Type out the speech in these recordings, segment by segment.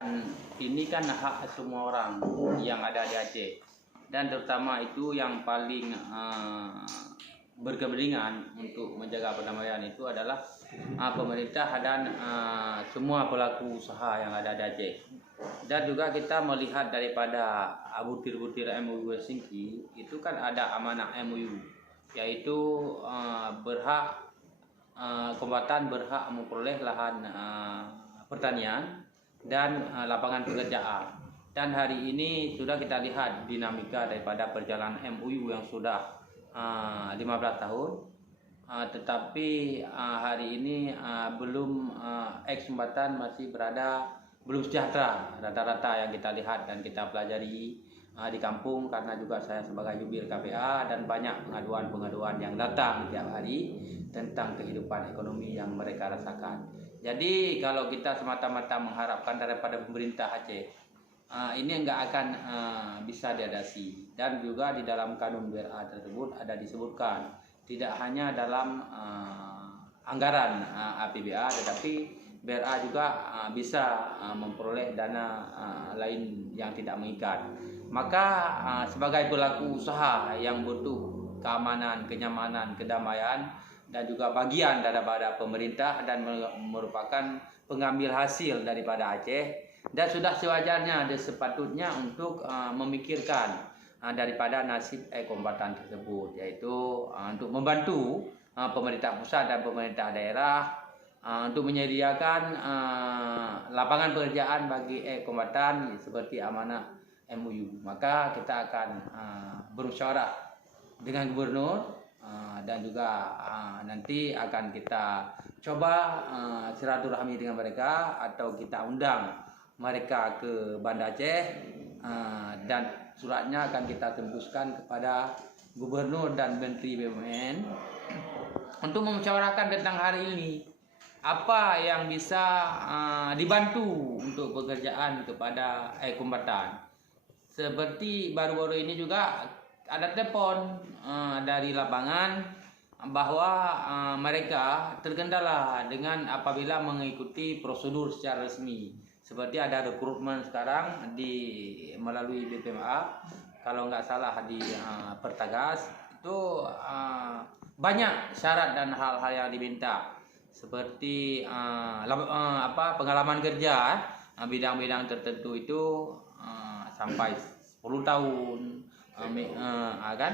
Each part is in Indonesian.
Ini kan hak semua orang yang ada di Aceh, dan terutama itu yang paling berkepentingan untuk menjaga perdamaian itu adalah pemerintah dan semua pelaku usaha yang ada di Aceh. Dan juga kita melihat daripada butir-butir MOU Helsinki itu kan ada amanah MOU, yaitu kombatan berhak memperoleh lahan pertanian dan lapangan pekerjaan. Dan hari ini sudah kita lihat dinamika daripada perjalanan MOU yang sudah 15 tahun, tetapi hari ini belum kombatan masih belum sejahtera rata-rata yang kita lihat dan kita pelajari di kampung, karena juga saya sebagai jubir KPA dan banyak pengaduan-pengaduan yang datang tiap hari tentang kehidupan ekonomi yang mereka rasakan. Jadi kalau kita semata-mata mengharapkan daripada pemerintah Aceh, ini enggak akan bisa diatasi. Dan juga di dalam kanun BRA tersebut ada disebutkan tidak hanya dalam anggaran APBA, tetapi BRA juga bisa memperoleh dana lain yang tidak mengikat. Maka sebagai pelaku usaha yang butuh keamanan, kenyamanan, kedamaian, dan juga bagian daripada pemerintah dan merupakan pengambil hasil daripada Aceh, dan sudah sewajarnya dan sepatutnya untuk memikirkan daripada nasib kombatan tersebut, yaitu untuk membantu pemerintah pusat dan pemerintah daerah untuk menyediakan lapangan pekerjaan bagi kombatan seperti amanah MOU. Maka kita akan bermusyawarah dengan gubernur dan juga nanti akan kita coba silaturahmi dengan mereka, atau kita undang mereka ke Banda Aceh, dan suratnya akan kita tembuskan kepada gubernur dan menteri BUMN untuk memusyawarahkan tentang hari ini apa yang bisa dibantu untuk pekerjaan kepada kombatan. Seperti baru-baru ini juga ada telepon dari lapangan bahwa mereka terkendala dengan apabila mengikuti prosedur secara resmi. Seperti ada rekrutmen sekarang melalui BPMA, kalau nggak salah di Pertagas itu banyak syarat dan hal-hal yang diminta, seperti pengalaman kerja bidang-bidang tertentu itu sampai 10 tahun. Kan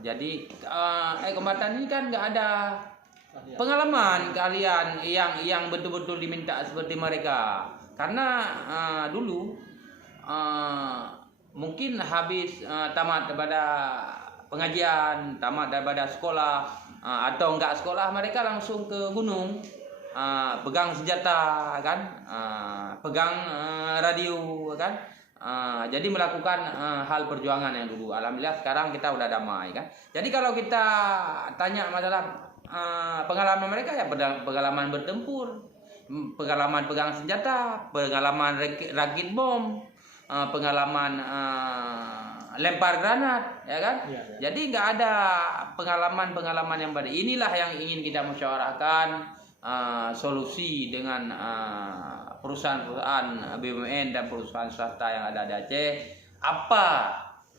jadi kombatan ini kan nggak ada pengalaman kalian yang betul-betul diminta seperti mereka, karena dulu mungkin habis tamat daripada pengajian, tamat daripada sekolah, atau enggak sekolah, mereka langsung ke gunung, pegang senjata kan, pegang radio kan. Jadi melakukan hal perjuangan yang dulu. Alhamdulillah sekarang kita udah damai kan. Jadi kalau kita tanya masalah pengalaman mereka, ya pengalaman bertempur, pengalaman pegang senjata, pengalaman rakit bom, pengalaman lempar granat, ya kan? Ya. Jadi nggak ada pengalaman yang baru. Inilah yang ingin kita musyawarahkan solusi dengan perusahaan-perusahaan BUMN dan perusahaan swasta yang ada di Aceh, apa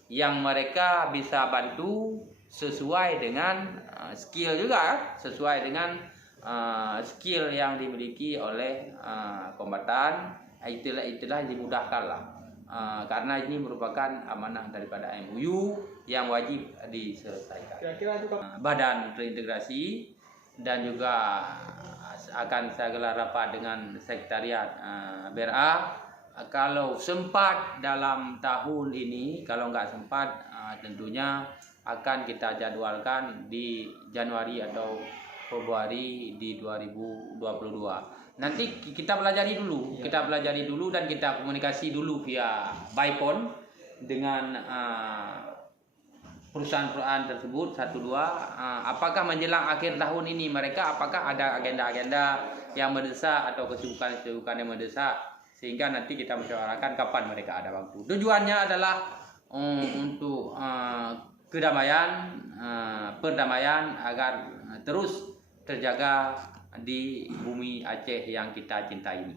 yang mereka bisa bantu sesuai dengan skill juga, sesuai dengan skill yang dimiliki oleh kombatan. Itulah dimudahkan lah, karena ini merupakan amanah daripada MOU yang wajib diselesaikan. Badan terintegrasi dan juga akan saya gelar rapat dengan sekretariat BRA. Kalau sempat dalam tahun ini, kalau nggak sempat tentunya akan kita jadwalkan di Januari atau Februari di 2022. Nanti kita pelajari dulu, dan kita komunikasi dulu via by phone dengan perusahaan-perusahaan tersebut satu dua, apakah menjelang akhir tahun ini mereka apakah ada agenda-agenda yang mendesak atau kesibukan-kesibukan yang mendesak, sehingga nanti kita musyawarahkan kapan mereka ada waktu. Tujuannya adalah untuk kedamaian, perdamaian agar terus terjaga di bumi Aceh yang kita cintai ini.